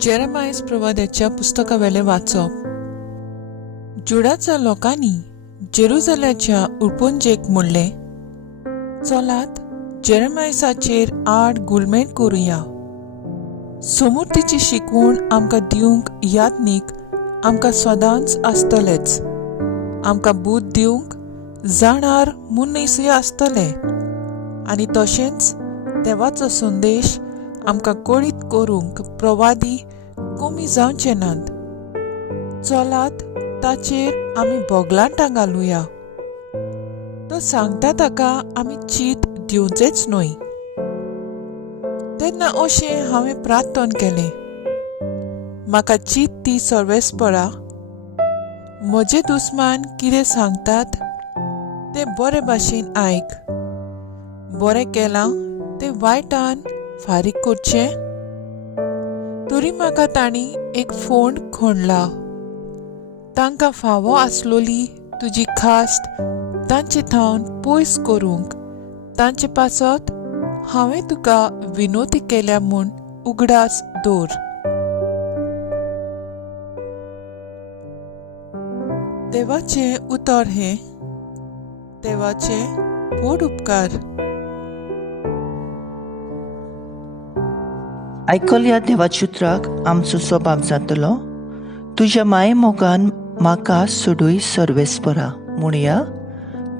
जेरेमायस प्रवाद्याच्या पुस्तकावेले वाचप. जुडाच्या लोकांनी जेरुसलेमाच्या उरपुंजेक म्हणले, चलात जेरेमायसाचेर आड गुलमेण करुया. समोर तिची शिकवण आमकां दिवंक याज्ञीक आमकां सदांच आसतलेच. आमकां बूध दिवंक जाणार मनीसय आसतले, आनी तशेंच देवाचो संदेश आमकां कळीत करूंक प्रवादी कमी जावचे नात. चलात ताचेर आमी बोगलांटां घालुया. तो सांगता ताका आमी चीत दिवचेच न्हय. तेन्ना अशें हांवें प्रार्थना केलें, म्हाका चीत ती सर्वेस्परा. म्हजे दुस्मान कितें सांगतात ते बरे भाशेन आयक. बरें केलां ते वायटान फारीक करचें. तरी म्हाका तांणी एक फोंड खणला. तांकां फावो आसलोली तुजी खास्त तांचे थावन पयस करूंक तांचे पासत हांवें तुका विनोती केल्या म्हूण उगडास दवर. देवाचें उतर हें, देवाचे व्हड उपकार. आयकल्या देवाच्या उतराक आमचो स्वभाव जातलो. तुज्या माये मोगान म्हाका सोडूय सर्वेस्परा. म्हणुया,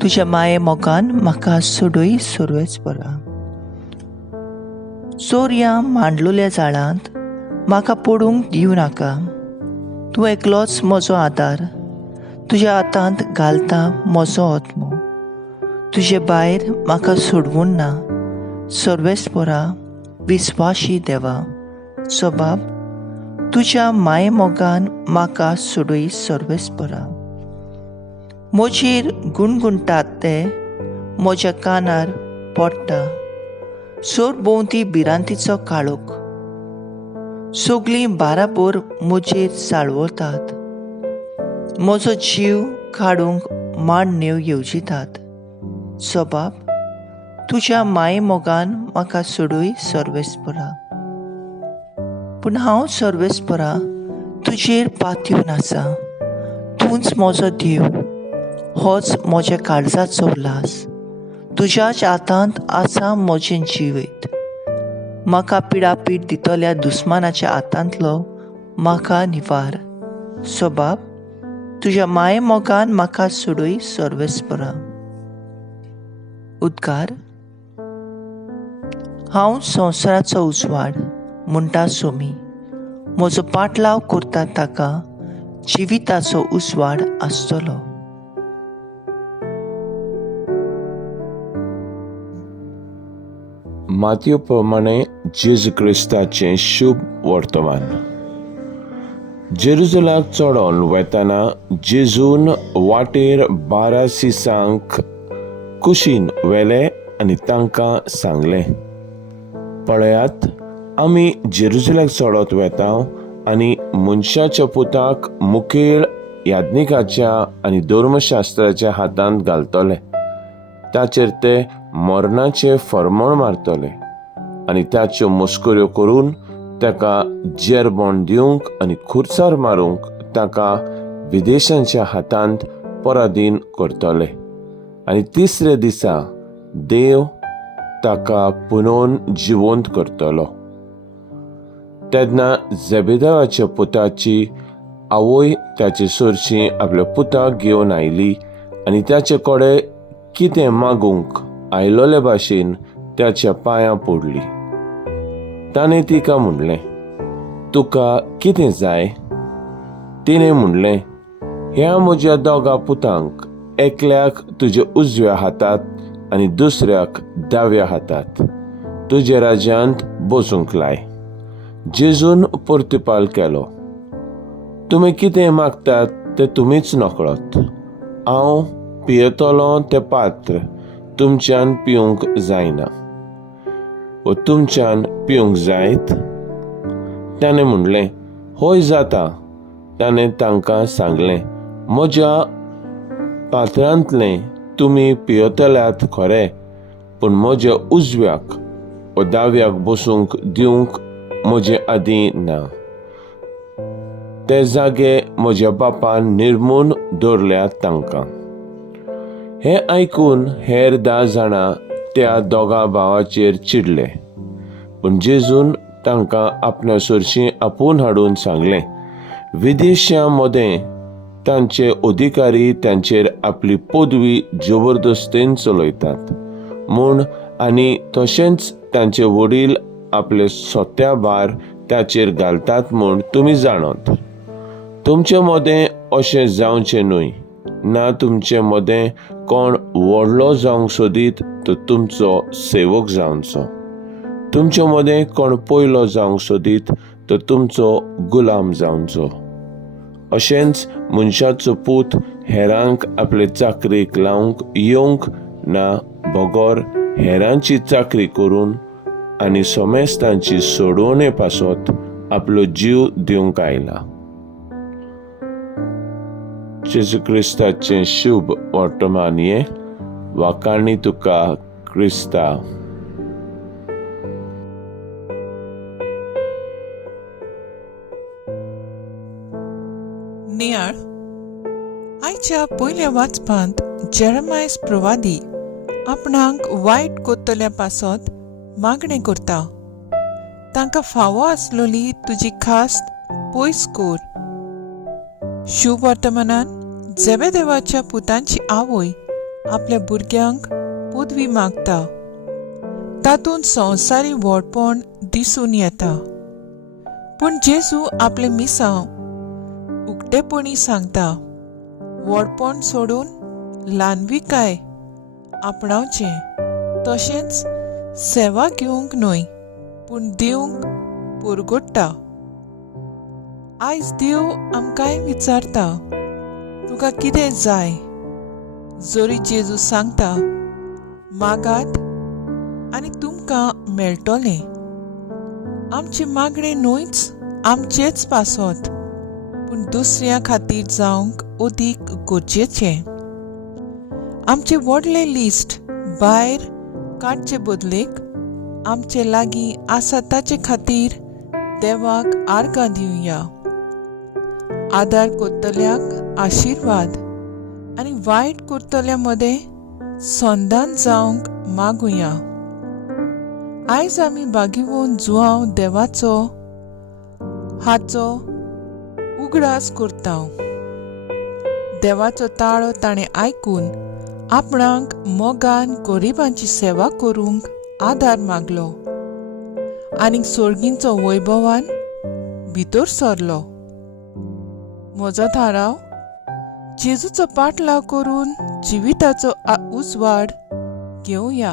तुज्या माये मोगान म्हाका सोडूय सर्वेस्परा. चोरया मांडलोल्या जाळांत म्हाका पडूंक दिवं नाका. तूं एकलोच म्हजो आदार. तुज्या हातांत घालता म्हजो आत्मो. तुजे भायर म्हाका सोडवून ना. सर्वेस्परा, विस्वाशी देवा, स्वभाव, तुज्या माये मोगान म्हाका सोडूय सर्वेस्परा. म्हजेर गुणगुणटात ते म्हज्या कानार पडटा. सोर भोंवती भिरांतीचो काळोख. सगळीं बाराबर म्हजेर साळवतात. म्हजो जीव काडूंक मांडण्यो येवजितात. स्वभाव, तुज्या माये मोगान म्हाका सोडूय सर्वेस्परा. पूण हांव सर्वेस्परा तुजेर पातयेवन आसा. तूंच म्हजो देव. होच म्हज्या काळजाचो उल्हास. तुज्याच हातांत आसा म्हजें जिवीत. म्हाका पिडापीड दितल्या दुस्मानाच्या हातांतलो म्हाका निवार. स्वभाव, तुज्या माये मोगान म्हाका सोडूय सर्वेस्परा. उद्गार. हांव संवसाराचो उजवाड म्हणटा सोमी. म्हजो पाटलाव करता ताका जिविताचो उजवाड आसतलो. मातयो प्रमाणे जेजू क्रिस्ताचें शुभ वर्तमान. जेरुसलाक चडोन वेताना जेजून वाटेर 12 शिसांक कुशीन व्हेले आनी तांकां सांगलें, पळयात, आमी जेरुसलाक चडत वेतांव आनी मनशाच्या पुताक मुखेल याज्ञिकाच्या आनी धर्मशास्त्राच्या हातांत घालतले. ताचेर ते मरणाचें फर्मोण मारतले आनी ताच्यो मस्कऱ्यो करून ताका जेरबोंड दिवंक आनी खुर्सार मारूंक ताका विदेशांच्या हातांत पराधीन करतले. आनी तिसरे दिसा देव ताका पुनोवन जिवंत करतलो. तेन्ना जेबेदावाच्या पुताची आवय ताचे सोरची आपल्या पुताक घेवन आयली आनी ताचे कडेन कितें मागूंक आयलोले भाशेन ताच्या पांयां पडली. ताणें तिका म्हणलें, तुका कितें जाय? तिणें म्हणलें, ह्या म्हज्या दोगा पुतांक एकल्याक तुज्या उजव्या हातांत आनी दुसऱ्याक दाव्या हातांत तुज्या राज्यांत बसूंक लाय. जेजून प्रतिपाल केलो, तुमी कितें मागतात तें तुमीच नकळत. हांव पियेतलों तें पात्र तुमच्यान पिवंक जायना. व तुमच्यान पिवंक जायत? ताणें म्हणलें, होय जाता. ताणें तांकां सांगलें, म्हज्या पात्रांतलें तुमी पियेतल्यात खरें, पूण म्हज्या उजव्याक व दाव्याक बसूंक दिवंक म्हजे आदीं ना. ते जागे म्हज्या बापान निर्मून दवरल्यात तांकां. हें आयकून हेर 10 जाणां त्या दोगा भावाचेर चिडले. पूण जेजून तांकां आपल्या सरशीं आपूण हाडून सांगलें, विदेशां मदें तांचे अधिकारी तांचेर आपली पदवी जबरदस्तीन चलयतात म्हूण, आनी तशेंच तांचे वडील आपले सोत्या भार ताचेर घालतात म्हूण तुमी जाणत. तुमचे मदें अशें जावचें न्हय. ना तुमचे मदें कोण व्हडलो जावंक सोदीत तो तुमचो सेवक जावचो. तुमचे मदें कोण पयलो जावंक सोदीत तो तुमचो गुलाम जावचो. अशेंच मनशाचो पूत हेरांक आपले चाकरेक लावंक येवंक ना, बगोर हेरांची चाकरी करून आनी सोमेस्तांची सोडवणे पासत आपलो जीव दिवंक आयला. जेजू क्रिस्ताचें शुभ वर्तमान हें. वाकाणी तुका क्रिस्ता. नियाळ आयच्या पयल्या वाचपांत जेरेमायस प्रवादी आपणाक वायट कोत्तल्या पासत मागणें करता. तांकां फावो आसलोली तुजी खास्त पयस कोर. शुभ वर्तमानान जेबेदेवाच्या पुतांची आवय आपल्या भुरग्यांक पदवी मागता. तातूंत संवसारी व्हडपण दिसून येता. पूण जेजू आपले मिसांव उक्तेपणी सांगता, व्हडपण सोडून ल्हानविकाय आपणावचें. तशेंच सेवा घेवंक न्हय पूण दिवंक परगट्टा. आयज देव आमकांय विचारता, तुका कितें जाय? जोरी जेजू सांगता, मागात आनी तुमकां मेळटलें. आमची मागणी न्हयच आमचेच पासत, पूण दुसऱ्या खातीर जावंक अदीक गरजेचें. आमचे व्हडले लिस्ट भायर काडचे बदलेक आमचे लागीं आसा ताचे खातीर देवाक आर्गां दिवया. आदार करतल्याक आशिर्वाद आनी वायट करतल्या मदें संधान जावंक मागुया. आयज आमी बागिवून जुआंव देवाचो हाचो उगडास करता. देवाचो ताळो ताणें आयकून आपणाक मोगान गरिबांची सेवा करूंक आदार मागलो आनी सोर्गींचो वैभवान भितर सरलो. म्हजो थाराव, जेजूचो पाटलाव करून जिविताचो उजवाड घेवया.